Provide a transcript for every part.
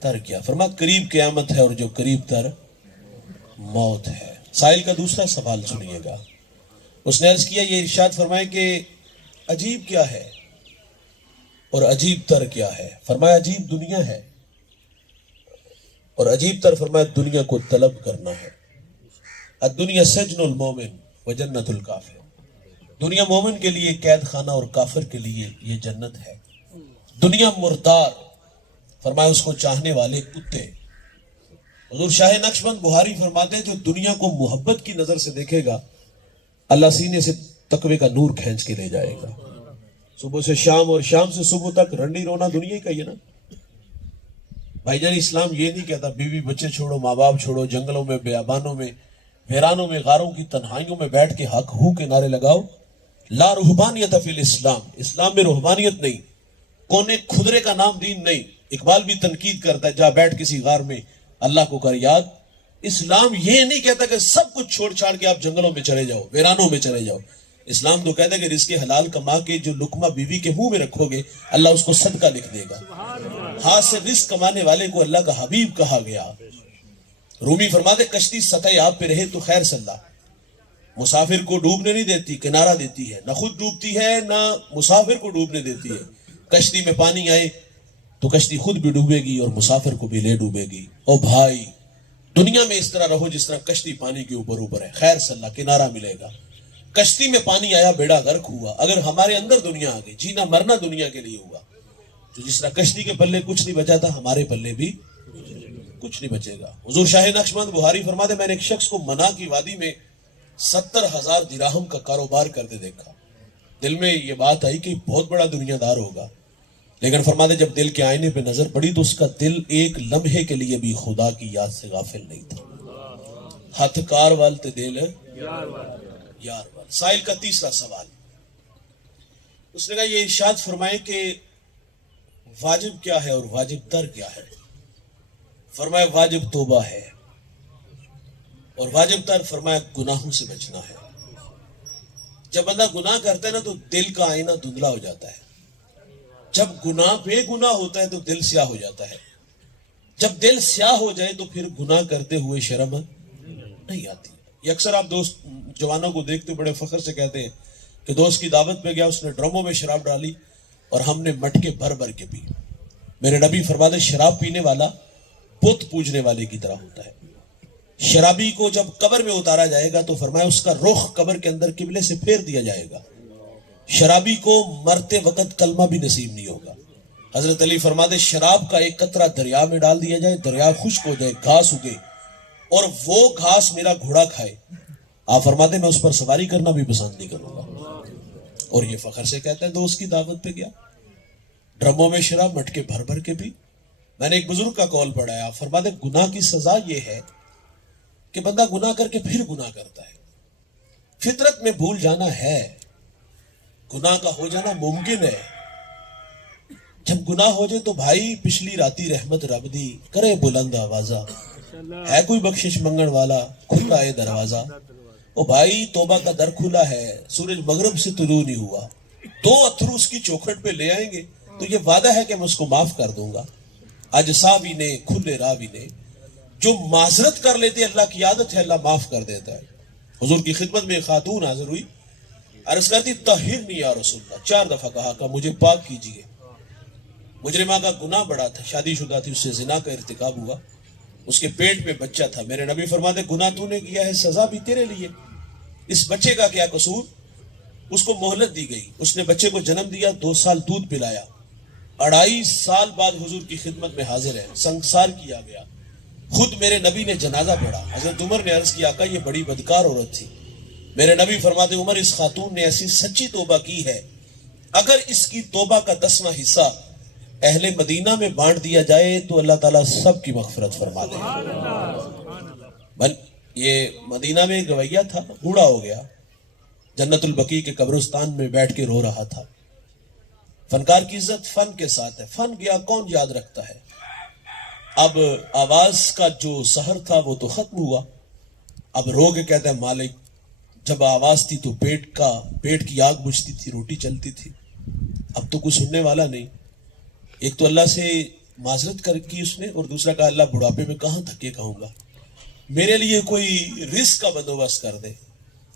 تر کیا؟ فرمایا قریب قیامت ہے اور جو قریب تر موت ہے۔ سائل کا دوسرا سوال سنیے گا، اس نے عرض کیا یہ ارشاد فرمائے کہ عجیب کیا ہے اور عجیب تر کیا ہے؟ فرمایا عجیب دنیا ہے اور عجیب تر فرمایا دنیا کو طلب کرنا ہے۔ الدنیا سجن المومن و جنت الکافر، دنیا مومن کے لیے قید خانہ اور کافر کے لیے یہ جنت ہے۔ دنیا مردار، فرمایا اس کو چاہنے والے کتے۔ حضور شاہ نقشبند بخاری فرماتے ہیں جو دنیا کو محبت کی نظر سے دیکھے گا اللہ سینے سے تقوی کا نور کھینچ کے لے جائے گا۔ صبح سے شام اور شام سے صبح تک رنڈی رونا دنیا کا ہی ہے نا بھائی جان۔ اسلام یہ نہیں کہتا بیوی بچے چھوڑو، ماں باپ چھوڑو، جنگلوں میں، بیابانوں میں، ویرانوں میں، غاروں کی تنہائیوں میں بیٹھ کے حق ہو کے نعرے لگاؤ۔ لا رہبانیت فی الاسلام، اسلام میں رہبانیت نہیں، کونے خدرے کا نام دین نہیں۔ اقبال بھی تنقید کرتا ہے جا بیٹھ کسی غار میں اللہ کو کر یاد۔ اسلام یہ نہیں کہتا کہ سب کچھ چھوڑ چھاڑ کے آپ جنگلوں میں چلے جاؤ، ویرانوں میں چلے جاؤ۔ اسلام تو کہتا ہے کہ رزق حلال کما کے جو لقمہ بیوی کے منہ میں رکھو گے اللہ اس کو صدقہ لکھ دے گا۔ ہاتھ سے رزق کمانے والے کو اللہ کا حبیب کہا گیا۔ رومی فرماتے کشتی سطح آپ پہ رہے تو خیر صلاح، مسافر کو ڈوبنے نہیں دیتی، کنارہ دیتی ہے، نہ خود ڈوبتی ہے نہ مسافر کو ڈوبنے دیتی ہے۔ کشتی میں پانی آئے تو کشتی خود بھی ڈوبے گی اور مسافر کو بھی لے ڈوبے گی۔ او بھائی دنیا میں اس طرح رہو جس طرح کشتی پانی کے اوپر ہے، خیر صلاح کنارہ ملے گا۔ کشتی میں پانی آیا بیڑا غرق ہوا، اگر ہمارے اندر دنیا آ گئی، جینا مرنا دنیا کے لیے ہوا، تو جس طرح کشتی کے پلے کچھ نہیں بچا تھا ہمارے پلے بھی کچھ نہیں بچے گا۔ حضور شاہ نقشبند بخاری فرماتے میں نے ایک شخص کو منا کی وادی میں 70,000 درہم کا کاروبار کرتے دیکھا۔ دل میں یہ بات آئی کہ بہت بڑا دنیا دار ہوگا، لیکن فرماتے جب دل کے آئینے پہ نظر پڑی تو اس کا دل ایک لمحے کے لیے بھی خدا کی یاد سے غافل نہیں تھا۔ ہاتھ کار والتے دل یار وال۔ سائل کا تیسرا سوال، اس نے کہا یہ ارشاد فرمائے کہ واجب کیا ہے اور واجب تر کیا ہے؟ فرمایا واجب توبہ ہے اور واجب تر فرمایا گناہوں سے بچنا ہے۔ جب بندہ گناہ کرتا ہے نا تو دل کا آئینہ دھندلا ہو جاتا ہے۔ جب گناہ بے گناہ ہوتا ہے تو دل سیاہ ہو جاتا ہے۔ جب دل سیاہ ہو جائے تو پھر گناہ کرتے ہوئے شرم نہیں آتی۔ یہ اکثر آپ دوست جوانوں کو دیکھتے بڑے فخر سے کہتے ہیں کہ دوست کی دعوت پہ گیا، اس نے ڈرموں میں شراب ڈالی اور ہم نے مٹکے بھر بھر کے پی۔ میرے نبی فرماتے شراب پینے والا بت پوجنے والے کی طرح ہوتا ہے۔ شرابی کو جب قبر میں اتارا جائے گا تو فرمایا اس کا رخ قبر کے اندر قبلے سے پھیر دیا جائے گا۔ شرابی کو مرتے وقت کلمہ بھی نصیب نہیں ہوگا۔ حضرت علی فرماتے شراب کا ایک قطرہ دریا میں ڈال دیا جائے، دریا خشک ہو جائے، گھاس اگے اور وہ گھاس میرا گھوڑا کھائے، آپ فرماتے میں اس پر سواری کرنا بھی پسند نہیں کروں گا۔ اور یہ فخر سے کہتے ہیں دوست کی دعوت پہ گیا، ڈرموں میں شراب مٹکے بھر بھر کے بھی۔ میں نے ایک بزرگ کا قول پڑھا ہے، آپ فرماتے گناہ کی سزا یہ ہے کہ بندہ گناہ کر کے پھر گناہ کرتا ہے۔ فطرت میں بھول جانا ہے، گناہ کا ہو جانا ممکن ہے۔ جب گناہ ہو جائے تو بھائی پچھلی راتی رحمت رب دی کرے بلند آوازہ، ہے کوئی بخشش منگن والا کھلا ہے دروازہ۔ او بھائی توبہ کا در کھلا ہے، سورج مغرب سے طلوع نہیں ہوا، 2 اتھرو اس کی چوکھٹ پہ لے آئیں گے تو یہ وعدہ ہے کہ میں اس کو معاف کر دوں گا۔ اجسا بھی نے کھلے راہ بھی نے، جو معذرت کر لیتے اللہ کی عادت ہے، اللہ معاف کر دیتا ہے۔ حضور کی خدمت میں ایک خاتون حاضر ہوئی، عرض کرتی طہرنی یا رسول اللہ، 4 دفعہ کہا مجھے پاک کیجئے۔ مجرمہ کا گناہ بڑا تھا، شادی شدہ تھی، اس سے زنا کا ارتکاب ہوا، اس کے پیٹ میں بچہ تھا۔ میرے نبی فرماتے گناہ تو نے کیا ہے، سزا بھی تیرے لیے، اس بچے کا کیا قصور؟ اس کو مہلت دی گئی، اس نے بچے کو جنم دیا، 2 سال دودھ پلایا، 2.5 سال بعد حضور کی خدمت میں حاضر ہے، سنگسار کیا گیا۔ خود میرے نبی نے جنازہ پڑھا۔ حضرت عمر نے عرض کیا آقا یہ بڑی بدکار عورت تھی۔ میرے نبی فرماتے عمر اس خاتون نے ایسی سچی توبہ کی ہے، اگر اس کی توبہ کا 10واں حصہ اہل مدینہ میں بانٹ دیا جائے تو اللہ تعالیٰ سب کی مغفرت فرما دے۔ یہ مدینہ میں ایک رویہ تھا، بوڑھا ہو گیا، جنت البقیع کے قبرستان میں بیٹھ کے رو رہا تھا۔ فنکار کی عزت فن کے ساتھ ہے، فن گیا کون یاد رکھتا ہے۔ اب آواز کا جو سحر تھا وہ تو ختم ہوا، اب رو کے کہتا ہے مالک جب آواز تھی تو پیٹ کی آگ بجھتی تھی، روٹی چلتی تھی، اب تو کوئی سننے والا نہیں۔ ایک تو اللہ سے معذرت کر کی اس نے، اور دوسرا کہا اللہ بڑھاپے میں کہاں تھکے کہوں گا، میرے لیے کوئی رزق کا بندوبست کر دے۔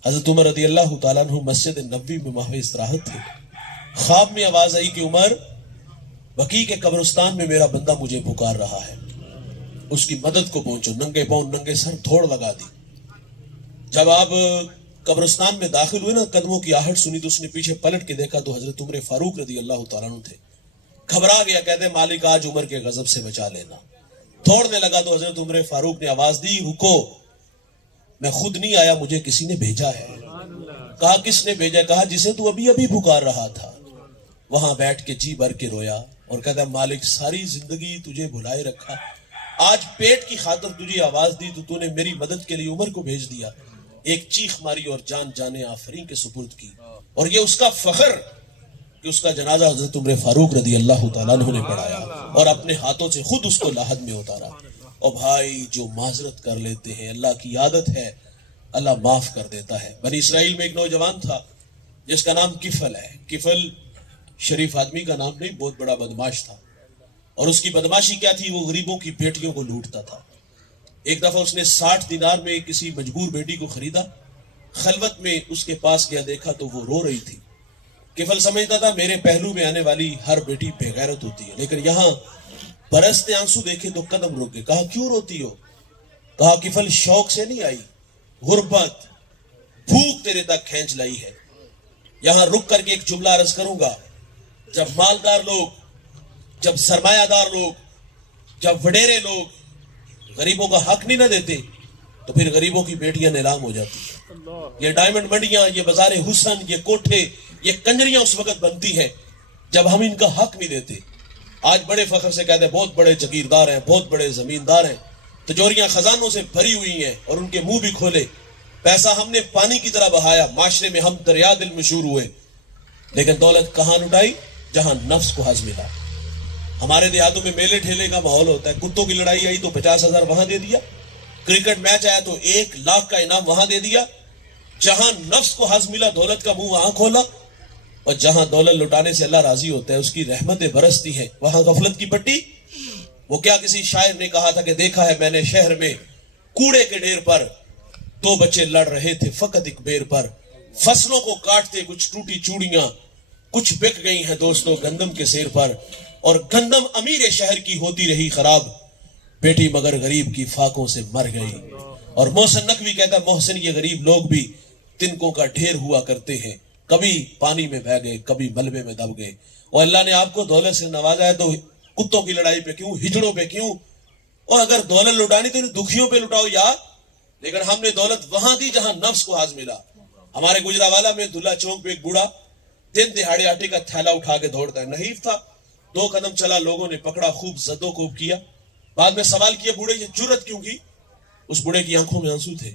حضرت عمر رضی اللہ تعالیٰ عنہ مسجد نبوی میں محو استراحت تھے، خواب میں آواز آئی کہ عمر، بقیع کے قبرستان میں میرا بندہ مجھے پکار رہا ہے، اس کی مدد کو پہنچو۔ ننگے پاؤں ننگے سر دوڑ لگا دی۔ جب آپ قبرستان میں داخل ہوئے نا، قدموں کی آہٹ سنی تو اس نے پیچھے پلٹ کے دیکھا تو حضرت عمر فاروق رضی اللہ تعالیٰ عنہ تھے۔ گھبرا گیا، کہتے مالک آج عمر کے غضب سے بچا لینا۔ دوڑنے لگا تو حضرت عمر فاروق نے آواز دی، رکو، میں خود نہیں آیا، مجھے کسی نے بھیجا ہے۔ کہا کس نے بھیجا؟ کہا جسے تو ابھی ابھی پکار رہا تھا۔ وہاں بیٹھ کے جی بھر کے رویا اور کہتا مالک ساری زندگی تجھے بھلائے رکھا، آج پیٹ کی خاطر تجھے آواز دی تو نے میری مدد کے لیے عمر کو بھیج دیا۔ ایک چیخ ماری اور جان جانے آفرین کے سپرد کی، اور یہ اس کا فخر کہ اس کا جنازہ حضرت عمر فاروق رضی اللہ تعالیٰ عنہ نے پڑھایا اور اپنے ہاتھوں سے خود اس کو لاحد میں اتارا۔ اور بھائی جو معذرت کر لیتے ہیں، اللہ کی عادت ہے، اللہ معاف کر دیتا ہے۔ بنی اسرائیل میں ایک نوجوان تھا جس کا نام کفل ہے۔ کفل شریف آدمی کا نام نہیں، بہت بڑا بدماش تھا، اور اس کی بدماشی کیا تھی؟ وہ غریبوں کی بیٹیوں کو لوٹتا تھا۔ ایک دفعہ اس نے 60 دینار میں کسی مجبور بیٹی کو خریدا، خلوت میں اس کے پاس گیا، دیکھا تو وہ رو رہی تھی۔ کفل سمجھتا تھا میرے پہلو میں آنے والی ہر بیٹی بے غیرت ہوتی ہے، لیکن یہاں برستے آنسو دیکھے تو قدم رک گئے۔ کہا کیوں روتی ہو؟ کہا کفل شوق سے نہیں آئی، غربت بھوک تیرے تک کھینچ لائی ہے۔ یہاں رک کر کے ایک جملہ عرض کروں گا، جب مالدار لوگ، جب سرمایہ دار لوگ، جب وڈیرے لوگ غریبوں کا حق نہیں نہ دیتے تو پھر غریبوں کی بیٹیاں نیلام ہو جاتی ہیں۔ یہ ڈائمنڈ منڈیاں، یہ بازار حسن، یہ کوٹھے، یہ کنجریاں اس وقت بنتی ہیں جب ہم ان کا حق نہیں دیتے۔ آج بڑے فخر سے کہتے ہیں بہت بڑے جگیردار ہیں، بہت بڑے زمیندار ہیں، تجوریاں خزانوں سے بھری ہوئی ہیں اور ان کے منہ بھی کھولے، پیسہ ہم نے پانی کی طرح بہایا، معاشرے میں ہم دریا دل مشہور ہوئے، لیکن دولت کہاں لٹائی؟ جہاں نفس کو حظ ملا۔ ہمارے دیہاتوں میں میلے ٹھیلے کا ماحول ہوتا ہے، کتوں کی لڑائی آئی تو 50,000 وہاں دے دیا، کرکٹ میچ آیا تو 1 لاکھ کا انعام وہاں دے دیا۔ جہاں نفس کو حظ ملا دولت کا منہ وہاں کھولا، اور جہاں دولت لٹانے سے اللہ راضی ہوتا ہے، اس کی رحمتیں برستی ہیں، وہاں غفلت کی پٹی۔ وہ کیا کسی شاعر نے کہا تھا کہ دیکھا ہے میں نے شہر میں کوڑے کے ڈھیر پر 2 بچے لڑ رہے تھے فقط ایک بیر پر، فصلوں کو کاٹتے کچھ ٹوٹی چوڑیاں، کچھ بک گئی ہیں دوستوں گندم کے سیر پر، اور گندم امیر شہر کی ہوتی رہی خراب، بیٹی مگر غریب کی فاقوں سے مر گئی۔ اور محسن نقوی کہتا ہے محسن یہ غریب لوگ بھی تنکوں کا ڈھیر ہوا کرتے ہیں، کبھی پانی میں بہ گئے، کبھی ملبے میں دب گئے۔ اور اللہ نے آپ کو دولت سے نوازا ہے تو کتوں کی لڑائی پہ کیوں، ہجڑوں پہ کیوں؟ اور اگر دولت لٹانی تو دکھیوں پہ لٹاؤ یار۔ لیکن ہم نے دولت وہاں دی جہاں نفس کو حاض ملا۔ ہمارے گجرانوالہ میں دلہا چوک پہ ایک بوڑھا دن دہاڑے آٹے کا تھیلا اٹھا کے دوڑتا ہے، نحیف تھا، 2 قدم چلا، لوگوں نے پکڑا، خوب زد و کوب کیا، بعد میں سوال کیا بوڑھے یہ جرت کیوں کی؟ اس بوڑھے کی آنکھوں میں آنسو تھے۔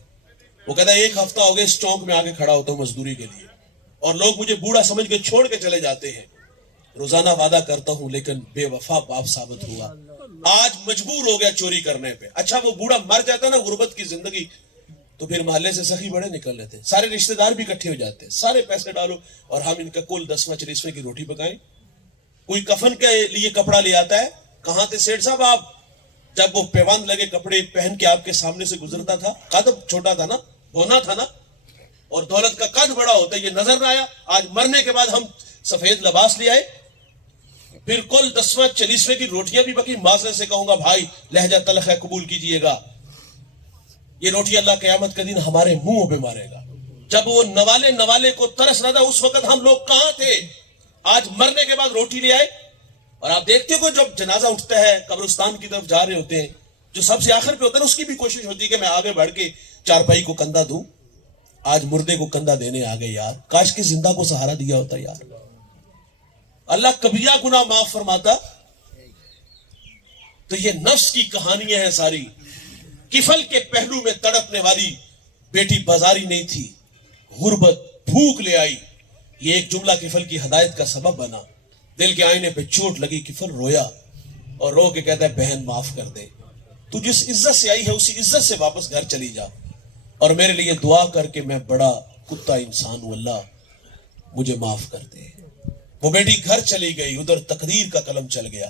وہ کہتا ہے 1 ہفتہ ہو گیا اس چوک میں آگے کھڑا ہوتا ہوں مزدوری کے لیے، اور لوگ مجھے بوڑھا سمجھ کے چھوڑ کے چلے جاتے ہیں، روزانہ وعدہ کرتا ہوں لیکن بے وفا باپ ثابت ہوا، آج مجبور ہو گیا چوری کرنے پہ۔ اچھا وہ بوڑھا مر جاتا نا غربت کی زندگی تو پھر محلے سے سخی بڑے نکل لیتے، سارے رشتہ دار بھی اکٹھے ہو جاتے، سارے پیسے ڈالو اور ہم ان کا کل 10واں 40واں کی روٹی پکائیں۔ کوئی کفن کے لیے کپڑا لے آتا ہے، کہاں تھے سیٹھ صاحب آپ جب وہ پیوند لگے کپڑے پہن کے آپ کے سامنے سے گزرتا تھا؟ قد چھوٹا تھا نا، ہونا تھا نا، اور دولت کا قد بڑا ہوتا ہے، یہ نظر نہ آیا۔ آج مرنے کے بعد ہم سفید لباس لے آئے، پھر کل 10واں 40واں کی روٹیاں بھی بکی۔ معذرت سے کہوں گا بھائی لہجہ تلخ ہے قبول کیجئے گا، یہ روٹی اللہ قیامت کے دن ہمارے منہوں پہ مارے گا۔ جب وہ نوالے کو ترس رہا تھا اس وقت ہم لوگ کہاں تھے؟ آج مرنے کے بعد روٹی لے آئے، اور آپ دیکھتے ہو جب جنازہ اٹھتا ہے قبرستان کی طرف جا رہے ہوتے ہیں، جو سب سے آخر پہ ہوتا ہے اس کی بھی کوشش ہوتی ہے کہ میں آگے بڑھ کے چارپائی کو کندھا دوں۔ آج مردے کو کندھا دینے آگے یار، کاش کہ زندہ کو سہارا دیا ہوتا یار، اللہ کبیرہ گناہ معاف فرماتا۔ تو یہ نفس کی کہانیاں ہیں ساری۔ کفل کے پہلو میں تڑپنے والی بیٹی بازاری نہیں تھی، غربت بھوک لے آئی۔ یہ ایک جملہ کفل کی ہدایت کا سبب بنا۔ دل کے آئینے پہ چوٹ لگی، کفل رویا اور رو کے کہتا ہے بہن معاف کر دے، تو جس عزت سے آئی ہے اسی عزت سے واپس گھر چلی جا، اور میرے لیے دعا کر کے میں بڑا کتا انسان ہوں، اللہ مجھے معاف کر دے۔ وہ بیٹی گھر چلی گئی، ادھر تقدیر کا قلم چل گیا،